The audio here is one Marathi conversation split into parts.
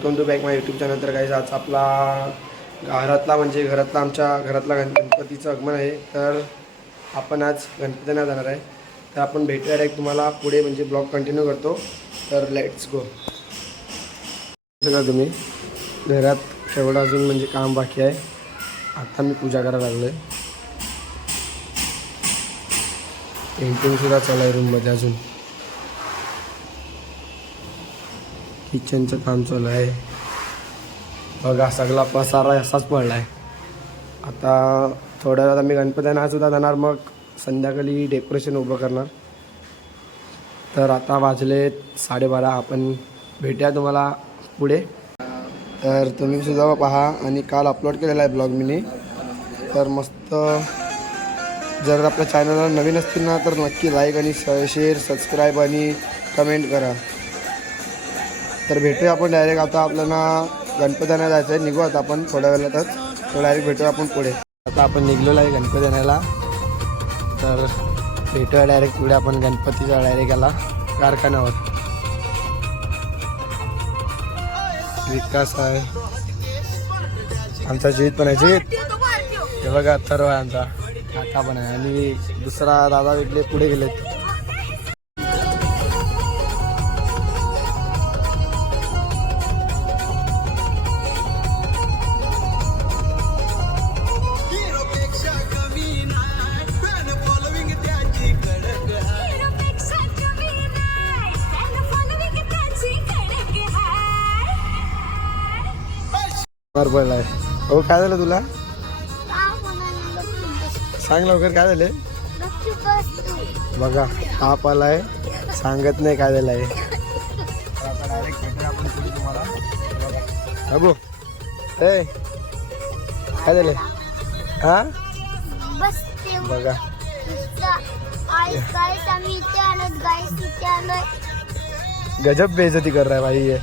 Welcome to back my YouTube channel. तर गाईज आज आपला आमच्या घरातला गणपतीचं आगमन आहे. तर आपण आज गणपतीला जाणार आहे. तर आपण भेटूया डायरेक्ट तुम्हाला पुढे म्हणजे ब्लॉग कंटिन्यू करतो. तर लेट्स गो. बघा तुम्ही घरात एवढं अजून म्हणजे काम बाकी आहे. आता मी पूजा करायला लागलो आहे. पेंटिंगसुद्धा चालू आहे रूममध्ये. अजून किचनचं काम चालू आहे. बघा सगळा पसारा असाच पडला आहे. आता थोड्या वेळात आम्ही गणपतींना सुद्धा जाणार. मग संध्याकाळी डेकोरेशन उभं करणार. तर आता वाजले 12:30. आपण भेटूया तुम्हाला पुढे. तर तुम्ही सुद्धा पहा. आणि काल अपलोड केलेला आहे ब्लॉग मिनी. तर मस्त. जर आपल्या चॅनलला नवीन असतील ना तर नक्की लाईक आणि शेअर सबस्क्राईब आणि कमेंट करा. तर भेटूया आपण डायरेक्ट. आता आपल्याला गणपतीला जायचं आहे. निघू आता आपण थोड्या वेळातच. तर डायरेक्ट भेटूया आपण पुढे. आता आपण निघलेलो आहे गणपतीला. तर भेटूया डायरेक्ट पुढे आपण गणपतीच्या डायरेक्ट याला कारखान्यावर. विकास आहे आमचा. जीत पण आहे. जीत हे बघा सर्व आहे आमचा. काका पण आहे आणि दुसरा दादा इकडे पुढे गेलेत. पडलाय. हो काय झालं तुला सांग लवकर. काय झाले बघा. ताप आलाय. सांगत नाही काय झालंय. आता डायरेक्ट भेटूया आपण पुढे तुम्हाला. बाबू ए काय झालंय. हा बघा गजब बेइज्जती कर रहा है भाई ये.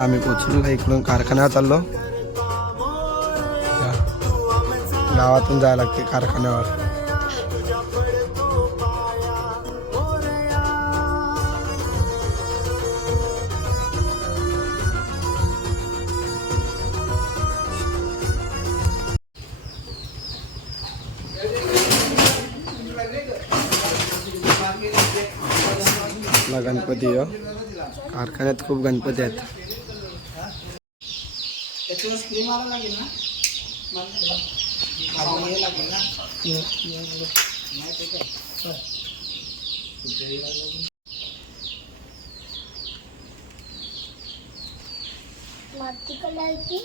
आम्ही पोचलो. इकडून कारखान्यावर चाललो. गावातून जायला लागते कारखान्यावर. आपला गणपती हो. कारखान्यात खूप गणपती आहेत. माती कलर की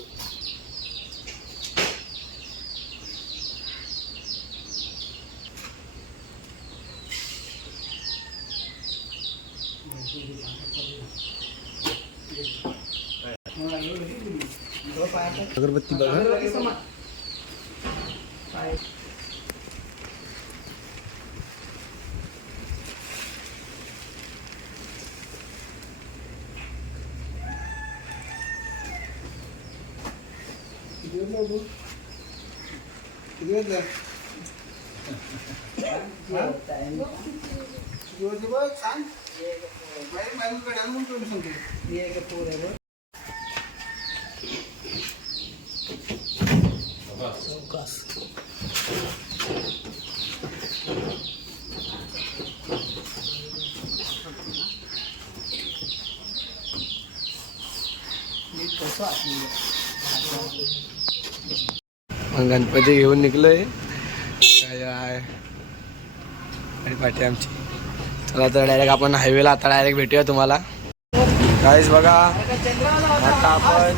अगरबत्ती बघा. गणपती घेऊन निघलोय. काय आहे आणि पाठी आमची. चला तर डायरेक्ट आपण हायवेला आता डायरेक्ट भेटूया तुम्हाला. काहीच बघा आता आपण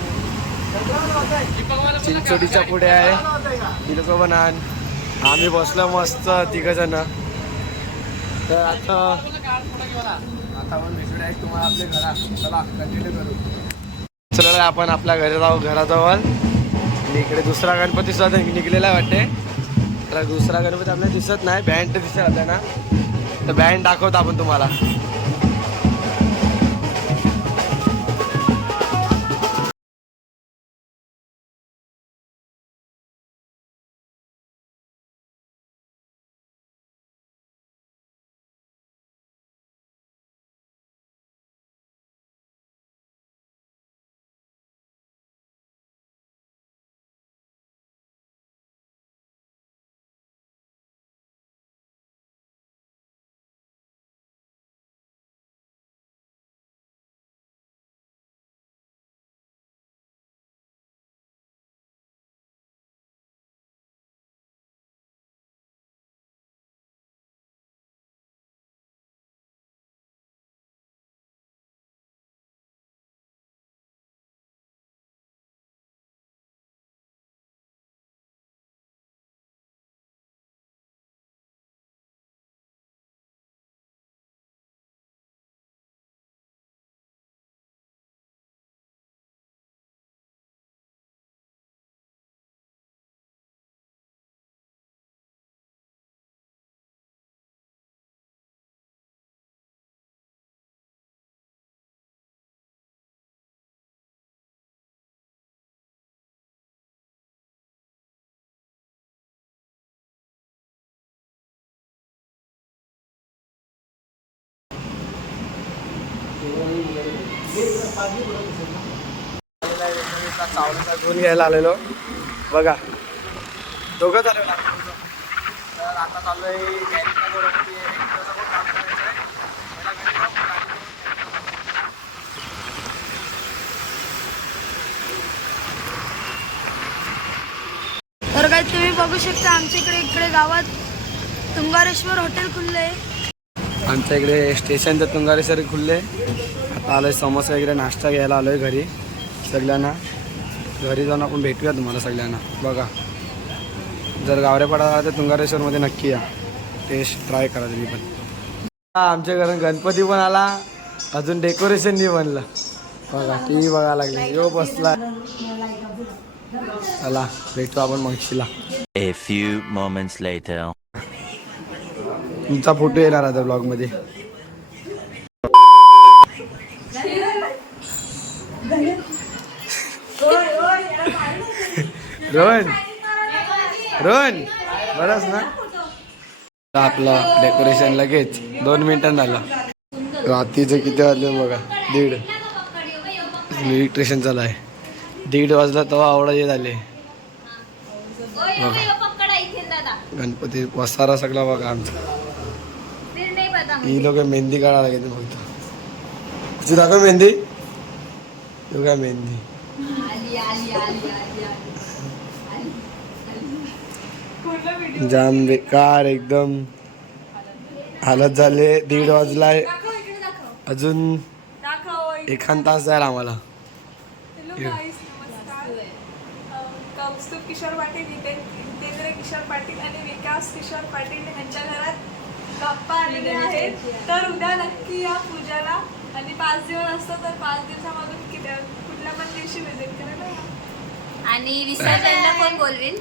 चिंचोडीच्या पुढे आहे. तिला पण आम्ही बसलो मस्त 3 जण. तर आता आपण भेटूया तुम्हाला आपल्या घरात. चला कंटिन्यू करू. चला आपण आपल्या घरी जाऊ. घराजवळ इकडे दुसरा गणपती सुद्धा निघलेला आहे वाटते. ट्रक दुसरा गणपती आपल्याला दिसत नाही, बँड दिसत आपल्याला, तर बँड दाखवतो आपण तुम्हाला. चावला घेऊन घ्यायला आलेलो बघा, दोघं झालेलो. तर आता चालू आहे तर काय तुम्ही बघू शकता आमच्या इकडे गावात तुंगारेश्वर हॉटेल खुलले आहे. आमच्या इकडे स्टेशन तर तुंगारेश्वर खुलले. आता आलोय समोसा वगैरे नाश्ता घ्यायला आलोय घरी सगळ्यांना. घरी जाऊन आपण भेटूया तुम्हाला सगळ्यांना. बघा जर गावरेपाडा आला तर तुंगारेश्वरमध्ये नक्की या, टेस्ट ट्राय करा तुम्ही पण. आमच्या घरात गणपती पण आला, अजून डेकोरेशन नाही बनलं. बघा टी व्ही बघायला लागले, यो बसला. चला भेटू आपण मगशीला. A few moments later. तुमचा फोटो येणार आता ब्लॉग मध्ये. रोहन रोहन बरंच ना. आपलं डेकोरेशन लगेच 2 मिनिटांत झालं. रात्रीचं किती वाजले बघा, 1:30. इलेक्ट्रिशियन चालू आहे. 1:30 वाजला तेव्हा आवडा येत आले. गणपती वसारा सगळा बघा आमचा. ही लोक मेहंदी काढायला लागेल फक्त. तुझी दाखव मेहंदी, तू काय मेहंदी. जाम बेकार एकदम हालत झाले. 1:30 वाजलाय, अजून 1 तास जाईल आम्हाला. कौस्तुभ किशोर पाटील, जितेंद्र किशोर पाटील आणि विकास किशोर पाटील यांच्या घरात गप्पा आलेले आहेत. तर उद्या नक्की या पूजाला. आणि 5 दिवस असतं तर 5 दिवसामधून कुठल्या पण दिवशी विजिट करायला या. आणि विसर्जनला कोण बोलवील?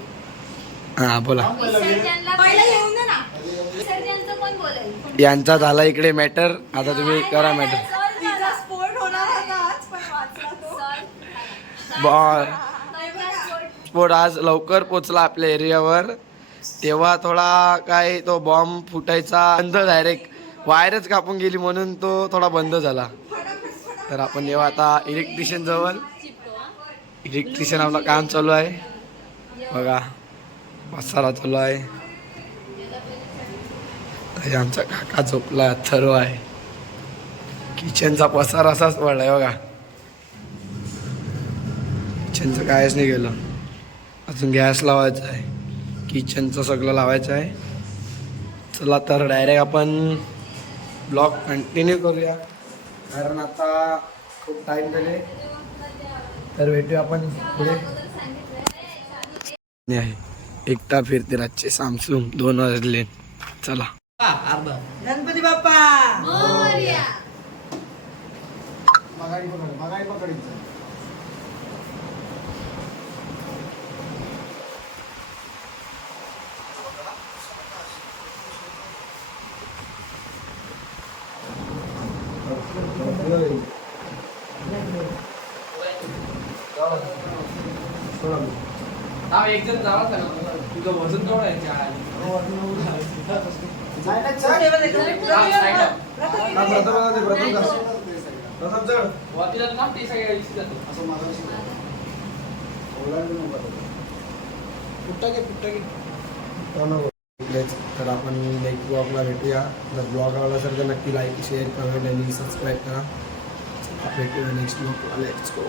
हा बोला. विसर्जनला पहिला येऊन दे ना. विसर्जनचं कोण बोलेल? यांचा झाला इकडे मॅटर, आता तुम्ही करा मॅटर. तिचा स्फोट होणार होता आज, पण वाचला तो. स्फोट आज लवकर पोचला आपल्या एरियावर. तेव्हा थोडा काय तो बॉम्ब फुटायचा बंद, डायरेक्ट वायरच कापून गेली म्हणून तो थोडा बंद झाला. तर आपण जेव्हा आता इलेक्ट्रिशियन जवळ, इलेक्ट्रिशियन आपलं काम चालू आहे बघा. पसारा चालू आहे. तरी आमचा काका झोपला, अथर्व आहे. किचनचा पसारा असाच पडलाय बघा. किचनचं कायच नाही गेलं. अजून गॅस लावायचा आहे, किचनचं सगळं लावायचं आहे. चला तर डायरेक्ट आपण ब्लॉग कंटिन्यू करूया, कारण आता खूप टाईम झाले. तर भेटूया आपण पुढे. आहे एकटा फिरते रातचे सामसूम 2 वाजले. चला. गणपती बाप्पा एक जण जावा तुझं वजन तेवढं आहे इकडेच तर आपण नेक्स्ट ब्लॉगला भेटूया. जर ब्लॉग आवडला असेल तर नक्की लाईक शेअर कमेंट आणि सबस्क्राईब करा. भेटूया नेक्स्ट ब्लॉगला. Let's go.